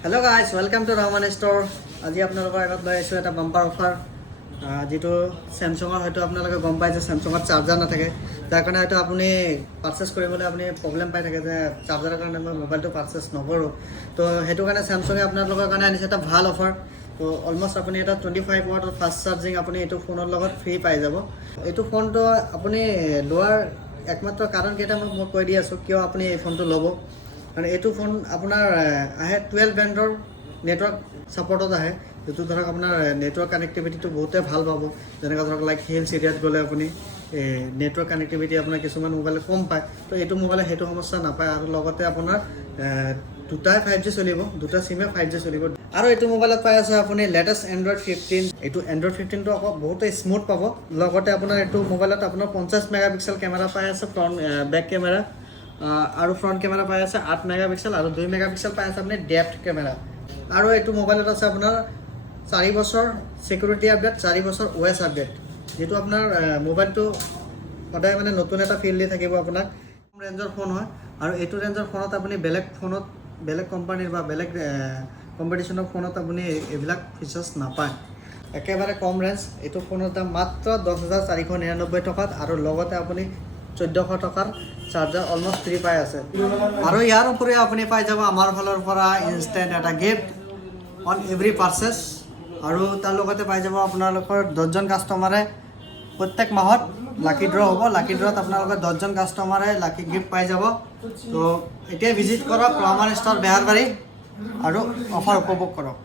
Hello guys, welcome to Rahman Store. আজি আপোনালোকৰ আগত লৈ আছো এটা বাম্পাৰ অফাৰ যেটো Samsung-ৰ হয়তো আপোনালোকে গম পায় যে Samsung-ৰ চাৰ্জাৰ নাথাকে যাৰ কাৰণে হয়তো আপুনি পাৰচেজ কৰিবলৈ আপুনি প্ৰবলেম পাই থাকে যে চাৰ্জাৰৰ কাৰণে মই মোবাইলটো পাৰচেজ নকৰো তো হেতু কাৰণে Samsung-এ আপোনালোকৰ কাৰণে আনিছে এটা ভাল অফাৰ তো অলমোস্ট আপুনি এটা 25 ওয়াটৰ ফাষ্ট চাৰ্জিং আপুনি এটো ফোনৰ লগত ফ্ৰী পাই যাব এটো ফোনটো আপুনি লোৱাৰ একমাত্ৰ কাৰণ কেইটা মই কৈ দি আছো কিয় আপুনি এই ফোনটো ল'ব মানে এটো ফোন আপোনাৰ আহে 12 ব্যান্ডৰ নেটৱৰ্ক সাপোৰ্টত আহে যেটো ধৰক আপোনাৰ নেটৱৰ্ক কানেক্টিভিটিটো বহুতে ভাল পাব যেনেকা ধৰক লাইক হিলছ এৰিয়াত গলে আপুনি নেটৱৰ্ক কানেক্টিভিটি আপোনাৰ কিছুমান মোবাইলে কম পায় তো এটো মোবাইলে হেতু সমস্যা নাপায় আৰু লগতে আপোনাৰ দুটাই 5G চলিব দুটা সিমে 5G চলিব আৰু এটো মোবাইলত পাই আছে আপুনি লেটেষ্ট Android 15 এটো Android 15 টো আকৌ বহুত স্মুথ পাব লগতে আপোনাৰ এটো মোবাইলত আপোনাৰ 50 মেগাপিক্সেল ক্যামেৰা পাই আছে ফ্ৰন্ট ব্যাক ক্যামেৰা আৰু ফ্ৰন্ট ক্যামেৰা পাই আছে 8 মেগাপিক্সেল আৰু 2 মেগাপিক্সেল পাই আছে আপুনি ডেপথ ক্যামেৰা আৰু এটো মোবাইলত আছে আপোনাৰ 4 বছৰ সিকিউৰিটি আপডেট 4 বছৰ OS আপডেট যেটো আপোনাৰ মোবাইলটো সদায় মানে নতুন এটা ফিল দি থাকিব আপোনাক কম ৰেঞ্জৰ ফোন হয় আৰু এটো ৰেঞ্জৰ ফোনত আপুনি বেলেগ কোম্পানীৰ বা বেলেগ কম্পিটিশনৰ ফোনত আপুনি এবিলাক ফিচাৰ্স নাপায় একেবাৰে কম ৰেঞ্জ এটো ফোনৰ দাম মাত্ৰ 10499 টকাত আৰু লগতে আপুনি 1400 টকাৰ চাৰ্জাৰ অলমোস্ট ফ্ৰী পাই আছে আৰু ইয়াৰ উপৰি আপুনি পাই যাব আমাৰ ফালৰ পৰা ইনষ্টেন্ট এটা গিফট অন এভৰি পাৰচেজ আৰু তাৰ লগতে পাই যাব আপোনালোকৰ 10 জন কাস্টমাৰে প্ৰত্যেক মাহত লাকি ড্ৰ হ'ব লাকি ড্ৰত আপোনালোকৰ 10 জন কাস্টমাৰে লাকি গিফট পাই যাব তো এতিয়া ভিজিট কৰক ৰহমান ষ্ট'ৰ বেহাৰবাৰী আৰু অফাৰ উপভোগ কৰক